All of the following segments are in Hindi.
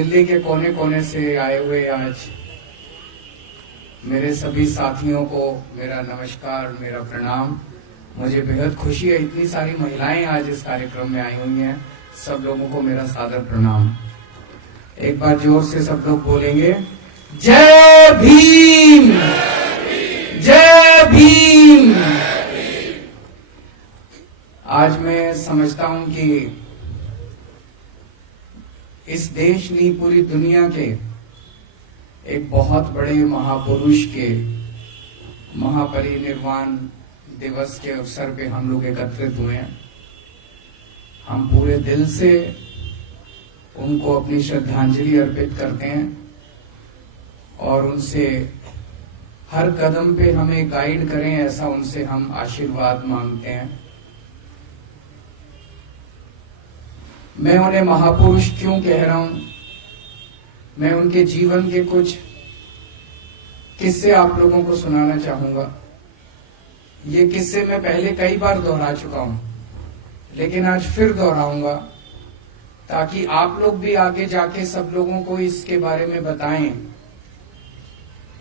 दिल्ली के कोने कोने से आए हुए आज मेरे सभी साथियों को मेरा नमस्कार, मेरा प्रणाम। मुझे बेहद खुशी है, इतनी सारी महिलाएं आज इस कार्यक्रम में आई हुई हैं। सब लोगों को मेरा सादर प्रणाम। एक बार जोर से सब लोग बोलेंगे, जय भीम, जय भीम। आज मैं समझता हूं कि इस देश नहीं पूरी दुनिया के एक बहुत बड़े महापुरुष के महापरिनिर्वाण दिवस के अवसर पे हम लोग एकत्रित हुए हैं। हम पूरे दिल से उनको अपनी श्रद्धांजलि अर्पित करते हैं और उनसे हर कदम पे हमें गाइड करें, ऐसा उनसे हम आशीर्वाद मांगते हैं। मैं उन्हें महापुरुष क्यों कह रहा हूं? मैं उनके जीवन के कुछ किस्से आप लोगों को सुनाना चाहूंगा। ये किस्से मैं पहले कई बार दोहरा चुका हूं, लेकिन आज फिर दोहराऊंगा ताकि आप लोग भी आगे जाके सब लोगों को इसके बारे में बताएं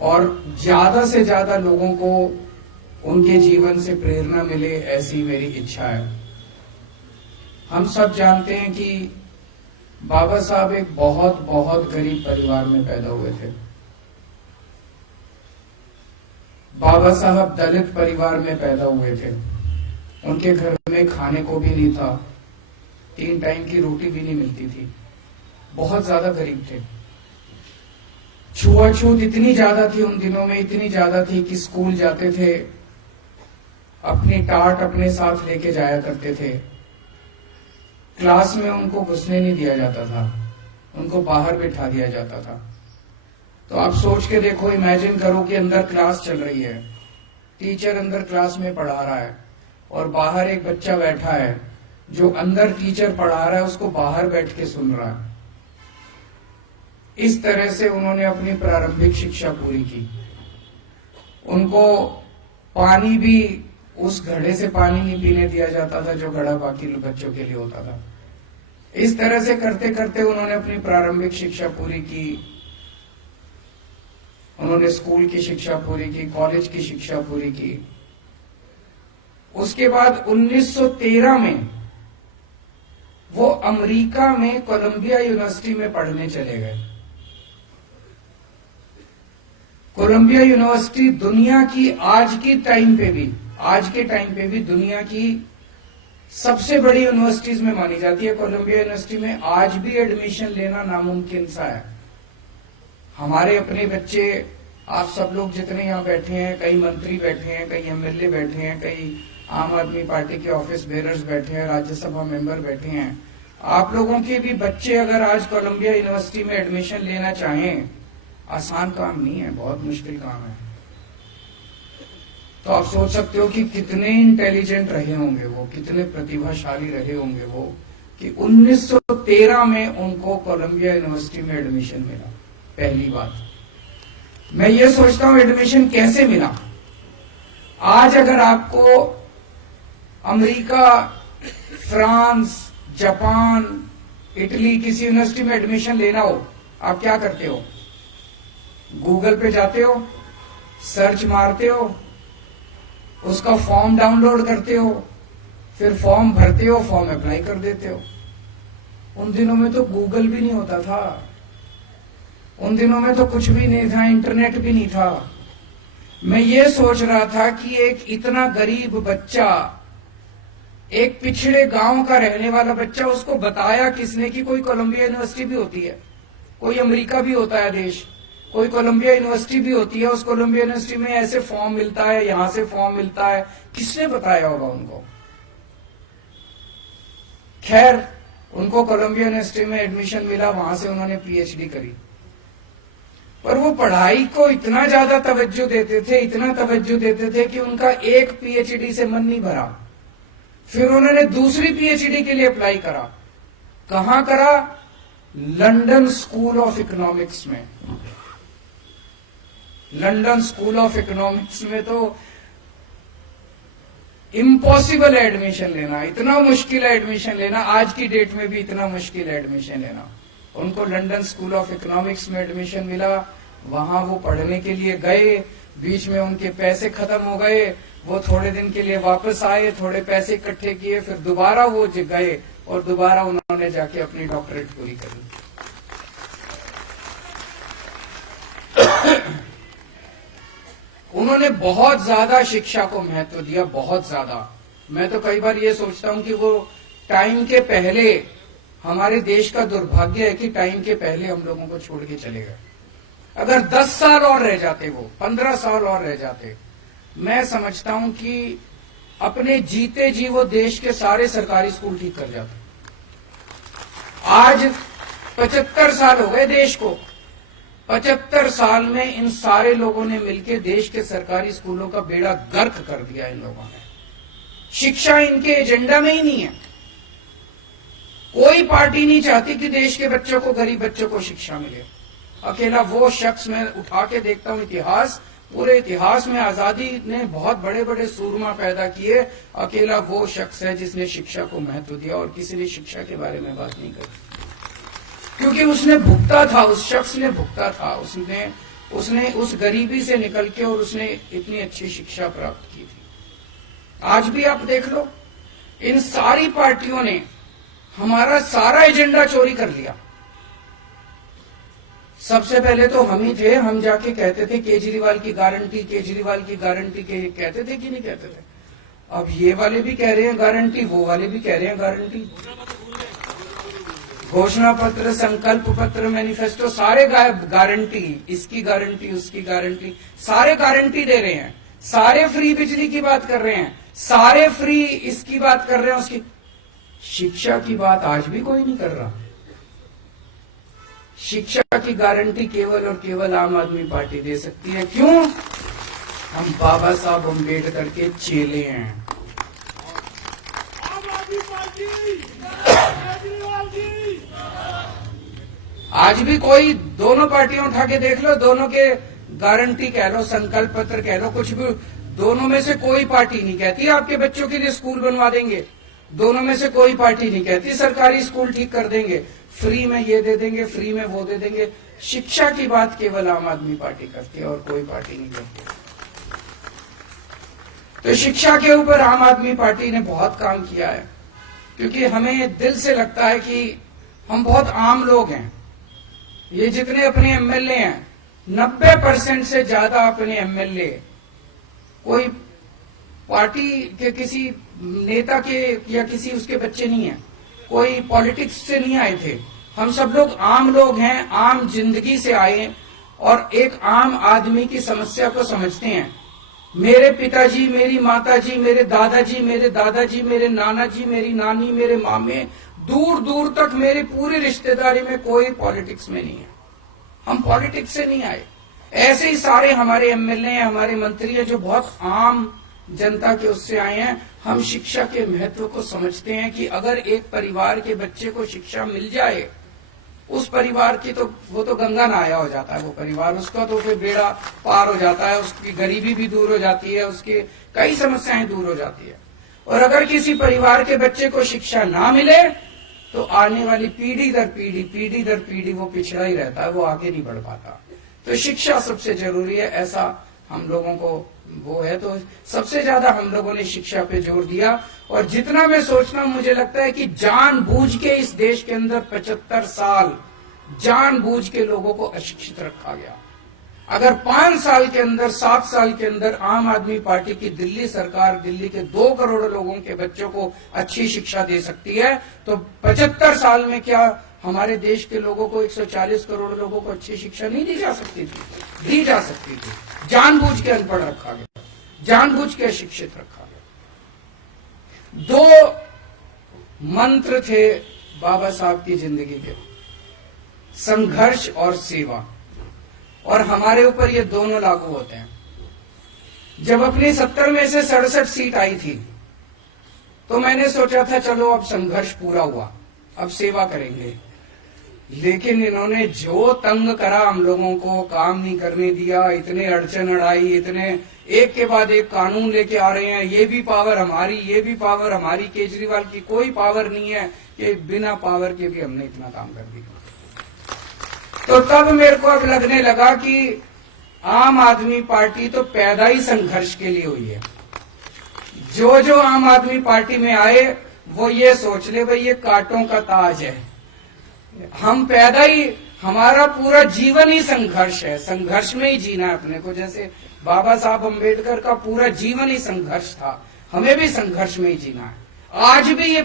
और ज्यादा से ज्यादा लोगों को उनके जीवन से प्रेरणा मिले, ऐसी मेरी इच्छा है। हम सब जानते हैं कि बाबा साहब एक बहुत बहुत गरीब परिवार में पैदा हुए थे। बाबा साहब दलित परिवार में पैदा हुए थे। उनके घर में खाने को भी नहीं था, 3 टाइम की रोटी भी नहीं मिलती थी। बहुत ज्यादा गरीब थे। छुआछूत इतनी ज्यादा थी उन दिनों में, इतनी ज्यादा थी कि स्कूल जाते थे अपनी टाट अपने साथ लेके जाया करते थे। क्लास में उनको घुसने नहीं दिया जाता था, उनको बाहर बिठा दिया जाता था। तो आप सोच के देखो, इमेजिन करो कि अंदर क्लास चल रही है, टीचर अंदर क्लास में पढ़ा रहा है और बाहर एक बच्चा बैठा है जो अंदर टीचर पढ़ा रहा है उसको बाहर बैठ के सुन रहा है। इस तरह से उन्होंने अपनी प्रारंभिक शिक्षा पूरी की। उनको पानी भी, उस घड़े से पानी नहीं पीने दिया जाता था जो घड़ा बाकी बच्चों के लिए होता था। इस तरह से करते करते उन्होंने अपनी प्रारंभिक शिक्षा पूरी की। उन्होंने स्कूल की शिक्षा पूरी की, कॉलेज की शिक्षा पूरी की। उसके बाद 1913 में वो अमेरिका में कोलंबिया यूनिवर्सिटी में पढ़ने चले गए। कोलंबिया यूनिवर्सिटी दुनिया की आज के टाइम पे भी दुनिया की सबसे बड़ी यूनिवर्सिटीज में मानी जाती है। कोलंबिया यूनिवर्सिटी में आज भी एडमिशन लेना नामुमकिन सा है। हमारे अपने बच्चे, आप सब लोग जितने यहाँ बैठे हैं, कई मंत्री बैठे हैं, कई एमएलए बैठे हैं, कई आम आदमी पार्टी के ऑफिस बेरर्स बैठे हैं, राज्यसभा मेंबर बैठे हैं। आप लोगों के भी बच्चे अगर आज कोलंबिया यूनिवर्सिटी में एडमिशन लेना चाहें, आसान काम नहीं है, बहुत मुश्किल काम है। तो आप सोच सकते हो कि कितने इंटेलिजेंट रहे होंगे वो, कितने प्रतिभाशाली रहे होंगे वो, कि 1913 में उनको कोलंबिया यूनिवर्सिटी में एडमिशन मिला। पहली बात मैं ये सोचता हूं, एडमिशन कैसे मिला? आज अगर आपको अमेरिका, फ्रांस, जापान, इटली किसी यूनिवर्सिटी में एडमिशन लेना हो, आप क्या करते हो? गूगल पे जाते हो, सर्च मारते हो, उसका फॉर्म डाउनलोड करते हो, फिर फॉर्म भरते हो, फॉर्म अप्लाई कर देते हो। उन दिनों में तो गूगल भी नहीं होता था, उन दिनों में तो कुछ भी नहीं था, इंटरनेट भी नहीं था। मैं ये सोच रहा था कि एक इतना गरीब बच्चा, एक पिछड़े गांव का रहने वाला बच्चा, उसको बताया किसने कि कोई कोलंबिया यूनिवर्सिटी भी होती है, कोई अमेरिका भी होता है देश, कोई कोलंबिया यूनिवर्सिटी भी होती है। उस कोलंबिया यूनिवर्सिटी में ऐसे फॉर्म मिलता है, यहां से फॉर्म मिलता है। किसने बताया होगा उनको? खैर, उनको कोलंबिया यूनिवर्सिटी में एडमिशन मिला, वहां से उन्होंने पीएचडी करी। पर वो पढ़ाई को इतना ज्यादा तवज्जो देते थे, इतना तवज्जो देते थे कि उनका एक पीएचडी से मन नहीं भरा। फिर उन्होंने दूसरी पीएचडी के लिए अप्लाई करा। कहां करा? लंदन स्कूल ऑफ इकोनॉमिक्स में। लंदन स्कूल ऑफ इकोनॉमिक्स में तो इम्पॉसिबल है एडमिशन लेना, इतना मुश्किल है एडमिशन लेना, आज की डेट में भी इतना मुश्किल है एडमिशन लेना। उनको लंदन स्कूल ऑफ इकोनॉमिक्स में एडमिशन मिला, वहां वो पढ़ने के लिए गए, बीच में उनके पैसे खत्म हो गए, वो थोड़े दिन के लिए वापस आए, थोड़े पैसे इकट्ठे किए, फिर दोबारा वो गए और दोबारा उन्होंने जाके अपनी डॉक्टरेट पूरी करी। उन्होंने बहुत ज्यादा शिक्षा को महत्व दिया, बहुत ज्यादा। मैं तो कई बार ये सोचता हूं कि वो टाइम के पहले, हमारे देश का दुर्भाग्य है कि टाइम के पहले हम लोगों को छोड़ के चले गए। अगर 10 साल और रह जाते, वो 15 साल और रह जाते, मैं समझता हूं कि अपने जीते जी वो देश के सारे सरकारी स्कूल ठीक कर जाते। आज 75 साल हो गए देश को, 75 साल में इन सारे लोगों ने मिलकर देश के सरकारी स्कूलों का बेड़ा गर्क कर दिया। इन लोगों ने, शिक्षा इनके एजेंडा में ही नहीं है। कोई पार्टी नहीं चाहती कि देश के बच्चों को, गरीब बच्चों को शिक्षा मिले। अकेला वो शख्स, मैं उठा के देखता हूं इतिहास, पूरे इतिहास में आजादी ने बहुत बड़े बड़े सूरमा पैदा किए, अकेला वो शख्स है जिसने शिक्षा को महत्व दिया, और किसी ने शिक्षा के बारे में बात नहीं करी, क्योंकि उसने भुगता था, उस शख्स ने भुगता था, उसने उस गरीबी से निकल के और उसने इतनी अच्छी शिक्षा प्राप्त की थी। आज भी आप देख लो, इन सारी पार्टियों ने हमारा सारा एजेंडा चोरी कर लिया। सबसे पहले तो हम ही थे, हम जाके कहते थे केजरीवाल की गारंटी, केजरीवाल की गारंटी कहते थे कि नहीं कहते थे? अब ये वाले भी कह रहे हैं गारंटी, वो वाले भी कह रहे हैं गारंटी। घोषणा पत्र, संकल्प पत्र, मैनिफेस्टो, सारे गारंटी, इसकी गारंटी, उसकी गारंटी, सारे गारंटी दे रहे हैं। सारे फ्री बिजली की बात कर रहे हैं, सारे फ्री इसकी बात कर रहे हैं, उसकी। शिक्षा की बात आज भी कोई नहीं कर रहा। शिक्षा की गारंटी केवल और केवल आम आदमी पार्टी दे सकती है। क्यों? हम बाबा साहब अम्बेडकर के चेले हैं। आज भी कोई, दोनों पार्टियां उठा के देख लो, दोनों के गारंटी कह लो, संकल्प पत्र कह लो, कुछ भी, दोनों में से कोई पार्टी नहीं कहती आपके बच्चों के लिए स्कूल बनवा देंगे। दोनों में से कोई पार्टी नहीं कहती सरकारी स्कूल ठीक कर देंगे, फ्री में ये दे देंगे, फ्री में वो दे देंगे। शिक्षा की बात केवल आम आदमी पार्टी करती है और कोई पार्टी नहीं करती। तो शिक्षा के ऊपर आम आदमी पार्टी ने बहुत काम किया है, क्योंकि हमें दिल से लगता है कि हम बहुत आम लोग हैं। ये जितने अपने एमएलए हैं, 90% से ज्यादा अपने एमएलए कोई पार्टी के किसी नेता के या किसी उसके बच्चे नहीं है, कोई पॉलिटिक्स से नहीं आए थे। हम सब लोग आम लोग हैं, आम जिंदगी से आए और एक आम आदमी की समस्या को समझते हैं। मेरे पिताजी, मेरी माताजी, मेरे दादाजी, मेरे नाना जी, मेरी नानी, मेरे मामे, दूर दूर तक मेरे पूरी रिश्तेदारी में कोई पॉलिटिक्स में नहीं है। हम पॉलिटिक्स से नहीं आए। ऐसे ही सारे हमारे एमएलए हैं, हमारे मंत्री हैं, जो बहुत आम जनता के उससे आए हैं। हम शिक्षा के महत्व को समझते हैं कि अगर एक परिवार के बच्चे को शिक्षा मिल जाए, उस परिवार की तो वो तो गंगा नहाया हो जाता है, वो परिवार, उसका तो फिर बेड़ा पार हो जाता है, उसकी गरीबी भी दूर हो जाती है, उसकी कई समस्याएं दूर हो जाती है। और अगर किसी परिवार के बच्चे को शिक्षा ना मिले तो आने वाली पीढ़ी दर पीढ़ी वो पिछड़ा ही रहता है, वो आगे नहीं बढ़ पाता। तो शिक्षा सबसे जरूरी है, ऐसा हम लोगों को वो है। तो सबसे ज्यादा हम लोगों ने शिक्षा पे जोर दिया। और जितना मैं सोचता हूं, मुझे लगता है कि जानबूझ के इस देश के अंदर 75 साल जानबूझ के लोगों को अशिक्षित रखा गया। अगर 5 साल के अंदर, 7 साल के अंदर आम आदमी पार्टी की दिल्ली सरकार दिल्ली के 2 करोड़ लोगों के बच्चों को अच्छी शिक्षा दे सकती है, तो 75 साल में क्या हमारे देश के लोगों को, 140 करोड़ लोगों को अच्छी शिक्षा नहीं दी जा सकती थी? दी जा सकती थी। जानबूझ के अनपढ़ रखा गया, जानबूझ के अशिक्षित रखा गया। 2 मंत्र थे बाबा साहब की जिंदगी के, संघर्ष और सेवा, और हमारे ऊपर ये दोनों लागू होते हैं। जब अपनी 70 में से 67 सीट आई थी, तो मैंने सोचा था चलो अब संघर्ष पूरा हुआ, अब सेवा करेंगे। लेकिन इन्होंने जो तंग करा हम लोगों को, काम नहीं करने दिया, इतने अड़चन अड़ाई, इतने एक के बाद एक कानून लेके आ रहे हैं, ये भी पावर हमारी, ये भी पावर हमारी। केजरीवाल की कोई पावर नहीं है कि बिना पावर के भी हमने इतना काम कर दिया। तो तब मेरे को अब लगने लगा कि आम आदमी पार्टी तो पैदा ही संघर्ष के लिए हुई है। जो जो आम आदमी पार्टी में आए वो ये सोच ले भाई ये कांटों का ताज है। हम पैदा ही, हमारा पूरा जीवन ही संघर्ष है, संघर्ष में ही जीना है अपने को। जैसे बाबा साहब अम्बेडकर का पूरा जीवन ही संघर्ष था, हमें भी संघर्ष में ही जीना है। आज भी ये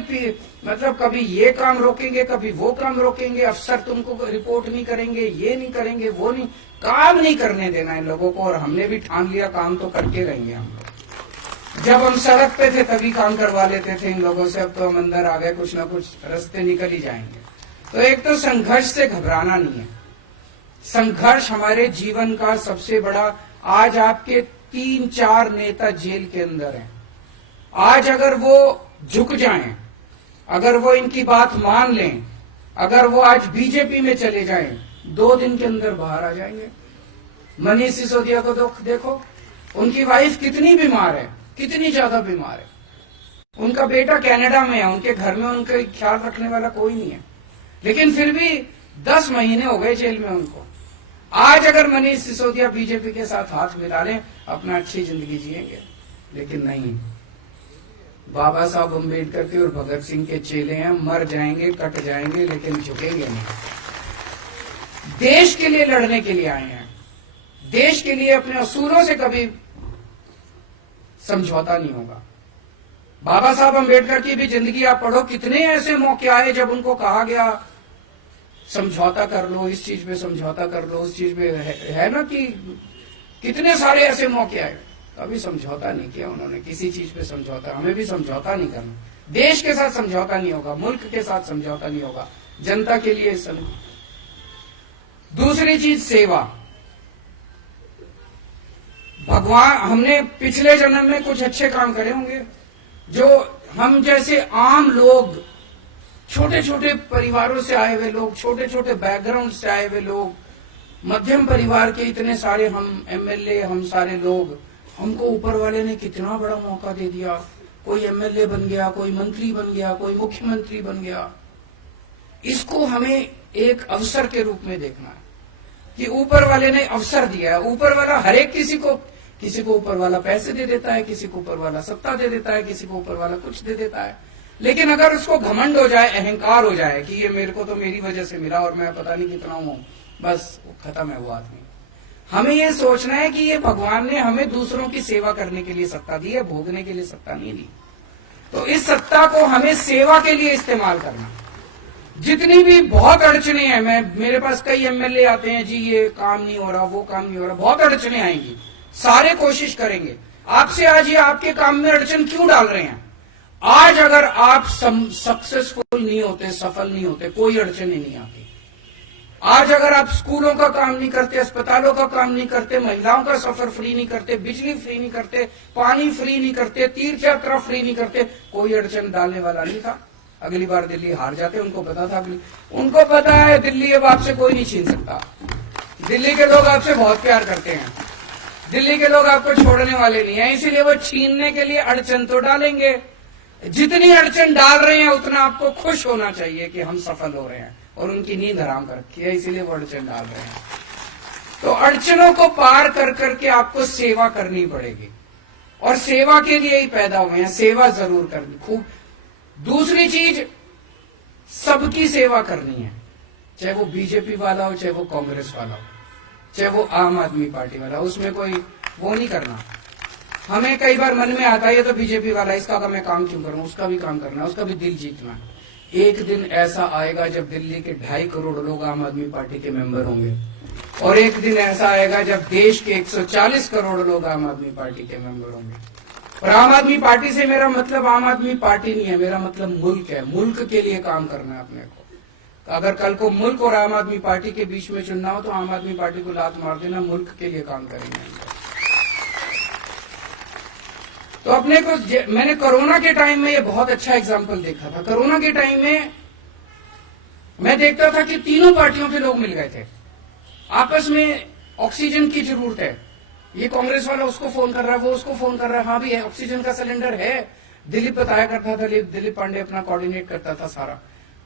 मतलब कभी ये काम रोकेंगे, कभी वो काम रोकेंगे, अफसर तुमको रिपोर्ट नहीं करेंगे, ये नहीं करेंगे, वो नहीं, काम नहीं करने देना इन लोगों को। और हमने भी ठान लिया काम तो करके रहेंगे हम लोग। जब हम सड़क पे थे तभी काम करवा लेते थे इन लोगों से, अब तो हम अंदर आ गए, कुछ ना कुछ रास्ते निकल ही जाएंगे। तो एक तो संघर्ष से घबराना नहीं है। संघर्ष हमारे जीवन का सबसे बड़ा, आज आपके 3-4 नेता जेल के अंदर हैं। आज अगर वो झुक जाएं, अगर वो इनकी बात मान लें, अगर वो आज बीजेपी में चले जाएं, 2 दिन के अंदर बाहर आ जाएंगे। मनीष सिसोदिया को देखो, उनकी वाइफ कितनी बीमार है, कितनी ज्यादा बीमार है। उनका बेटा कनाडा में है, उनके घर में उनका ख्याल रखने वाला कोई नहीं है, लेकिन फिर भी 10 महीने हो गए जेल में उनको। आज अगर मनीष सिसोदिया बीजेपी के साथ हाथ मिला लें, अपना अच्छी जिंदगी जिएंगे, लेकिन नहीं। बाबा साहब अम्बेडकर के और भगत सिंह के चेले हैं, मर जाएंगे, कट जाएंगे, लेकिन झुकेंगे नहीं। देश के लिए लड़ने के लिए आए हैं, देश के लिए अपने असूलों से कभी समझौता नहीं होगा। बाबा साहब अम्बेडकर की भी जिंदगी आप पढ़ो, कितने ऐसे मौके आए जब उनको कहा गया समझौता कर लो, इस चीज पे समझौता कर लो, उस चीज पे है ना, कि कितने सारे ऐसे मौके आए, कभी समझौता नहीं किया उन्होंने किसी चीज पे समझौता। हमें भी समझौता नहीं करना, देश के साथ समझौता नहीं होगा, मुल्क के साथ समझौता नहीं होगा, जनता के लिए दूसरी चीज सेवा। भगवान, हमने पिछले जन्म में कुछ अच्छे काम करे होंगे, जो हम जैसे आम लोग, छोटे छोटे परिवारों से आए हुए लोग, छोटे छोटे बैकग्राउंड से आए हुए लोग, मध्यम परिवार के इतने सारे हम एमएलए, हम सारे लोग, हमको ऊपर वाले ने कितना बड़ा मौका दे दिया। कोई एमएलए बन गया, कोई मंत्री बन गया, कोई मुख्यमंत्री बन गया। इसको हमें एक अवसर के रूप में देखना है कि ऊपर वाले ने अवसर दिया है। ऊपर वाला हर एक किसी को ऊपर वाला पैसे दे देता है, किसी को ऊपर वाला सत्ता दे देता है, किसी को ऊपर वाला कुछ दे देता है। लेकिन अगर उसको घमंड हो जाए, अहंकार हो जाए कि ये मेरे को तो मेरी वजह से मिला और मैं पता नहीं कितना हूं, बस खत्म है वो आदमी। हमें ये सोचना है कि ये भगवान ने हमें दूसरों की सेवा करने के लिए सत्ता दी है, भोगने के लिए सत्ता नहीं दी। तो इस सत्ता को हमें सेवा के लिए इस्तेमाल करना। जितनी भी बहुत अड़चने हैं, मेरे पास कई एमएलए आते हैं, जी ये काम नहीं हो रहा, वो काम नहीं हो रहा, बहुत अड़चने आएंगी, सारे कोशिश करेंगे। आपसे आज ये आपके काम में अड़चन क्यों डाल रहे हैं? आज अगर आप सक्सेसफुल नहीं होते, सफल नहीं होते, कोई अड़चन ही नहीं आती। आज अगर आप स्कूलों का काम नहीं करते, अस्पतालों का काम नहीं करते, महिलाओं का सफर फ्री नहीं करते, बिजली फ्री नहीं करते, पानी फ्री नहीं करते, तीर्थ यात्रा फ्री नहीं करते, कोई अड़चन डालने वाला नहीं था। अगली बार दिल्ली हार जाते, उनको पता था, उनको पता है दिल्ली अब आपसे कोई नहीं छीन सकता। दिल्ली के लोग आपसे बहुत प्यार करते हैं, दिल्ली के लोग आपको छोड़ने वाले नहीं है, इसीलिए वो छीनने के लिए अड़चन तो डालेंगे। जितनी अड़चन डाल रहे हैं उतना आपको खुश होना चाहिए कि हम सफल हो रहे हैं, और उनकी नींद हराम कर रखी है, इसीलिए वो अड़चन डाल रहे हैं। तो अड़चनों को पार कर करके आपको सेवा करनी पड़ेगी, और सेवा के लिए ही पैदा हुए हैं, सेवा जरूर करनी खूब। दूसरी चीज, सबकी सेवा करनी है, चाहे वो बीजेपी वाला हो, चाहे वो कांग्रेस वाला हो, चाहे वो आम आदमी पार्टी वाला, उसमें कोई वो नहीं करना। हमें कई बार मन में आता है ये तो बीजेपी वाला, इसका मैं काम क्यों करूं, उसका भी काम करना, उसका भी दिल जीतना। एक दिन ऐसा आएगा जब दिल्ली के 2.5 करोड़ लोग आम आदमी पार्टी के मेंबर होंगे, और एक दिन ऐसा आएगा जब देश के 140 करोड़ लोग आम आदमी पार्टी के मेंबर होंगे। और आम आदमी पार्टी से मेरा मतलब आम आदमी पार्टी नहीं है, मेरा मतलब मुल्क है। मुल्क के लिए काम करना है अपने को। तो अगर कल को मुल्क और आम आदमी पार्टी के बीच में चुनना हो तो आम आदमी पार्टी को लात मार देना, मुल्क के लिए काम करेंगे। तो अपने को, मैंने कोरोना के टाइम में ये बहुत अच्छा एग्जाम्पल देखा था। कोरोना के टाइम में मैं देखता था कि तीनों पार्टियों के लोग मिल गए थे, आपस में ऑक्सीजन की जरूरत है, ये कांग्रेस वाला उसको फोन कर रहा है, वो उसको फोन कर रहा है, हाँ भी है, ऑक्सीजन का सिलेंडर है। दिलीप बताया करता था, दिलीप पांडे अपना कोऑर्डिनेट करता था सारा,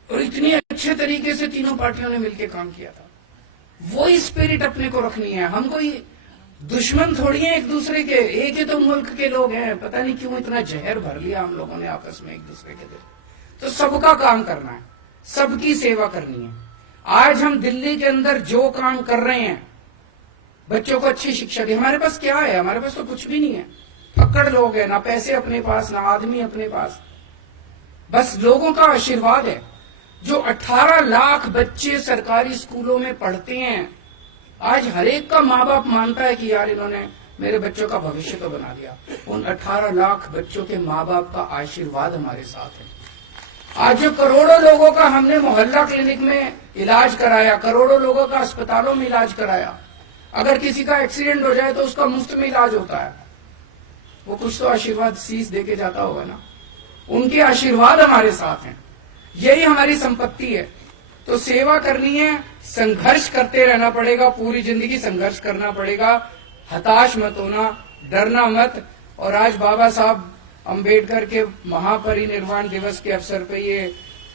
और इतनी अच्छे तरीके से तीनों पार्टियों ने मिलकर काम किया था। वो स्पिरिट अपने को रखनी है। हम कोई दुश्मन थोड़ी है एक दूसरे के, एक ही तो मुल्क के लोग हैं। पता नहीं क्यों इतना जहर भर लिया हम लोगों ने आपस में एक दूसरे के दिल। तो सबका काम करना है, सबकी सेवा करनी है। आज हम दिल्ली के अंदर जो काम कर रहे हैं, बच्चों को अच्छी शिक्षा दी, हमारे पास क्या है? हमारे पास तो कुछ भी नहीं है। पकड़ लोग हैं, ना पैसे अपने पास, ना आदमी अपने पास, बस लोगों का आशीर्वाद है। जो 18 लाख बच्चे सरकारी स्कूलों में पढ़ते हैं, आज हर एक का माँ बाप मानता है कि यार इन्होंने मेरे बच्चों का भविष्य तो बना दिया। उन 18 लाख बच्चों के माँ बाप का आशीर्वाद हमारे साथ है। आज जो करोड़ों लोगों का हमने मोहल्ला क्लिनिक में इलाज कराया, करोड़ों लोगों का अस्पतालों में इलाज कराया, अगर किसी का एक्सीडेंट हो जाए तो उसका मुफ्त में इलाज होता है। वो कुछ तो आशीर्वाद शीश देके जाता होगा ना। उनके आशीर्वाद हमारे साथ हैं, यही हमारी संपत्ति है। तो सेवा करनी है, संघर्ष करते रहना पड़ेगा, पूरी जिंदगी संघर्ष करना पड़ेगा। हताश मत होना, डरना मत। और आज बाबा साहब अंबेडकर के महापरिनिर्वाण दिवस के अवसर पे ये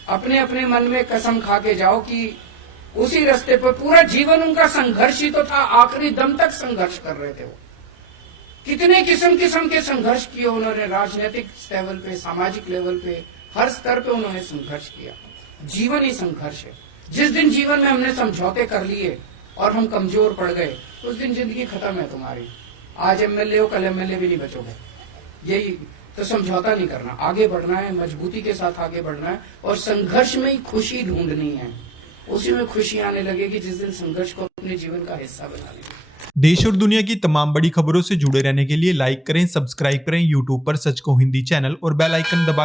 अपने अपने मन में कसम खा के जाओ कि उसी रास्ते पर पूरा जीवन उनका संघर्ष ही तो था। आखिरी दम तक संघर्ष कर रहे थे वो। कितने किस्म किस्म के संघर्ष किए उन्होंने, राजनीतिक लेवल पे, सामाजिक लेवल पे, हर स्तर पे उन्होंने संघर्ष किया। जीवन ही संघर्ष है। जिस दिन जीवन में हमने समझौते कर लिए और हम कमजोर पड़ गए, उस दिन जिंदगी खत्म है तुम्हारी। आज एमएलए हो, कल एमएलए भी नहीं बचोगे। यही तो, समझौता नहीं करना, आगे बढ़ना है, मजबूती के साथ आगे बढ़ना है। और संघर्ष में ही खुशी ढूंढनी है। उसी में खुशी आने लगेगी जिस दिन संघर्ष को अपने जीवन का हिस्सा बना लेंगे। देश और दुनिया की तमाम बड़ी खबरों से जुड़े रहने के लिए लाइक करें, सब्सक्राइब करें यूट्यूब पर सच को हिंदी चैनल और बेल आइकन दबा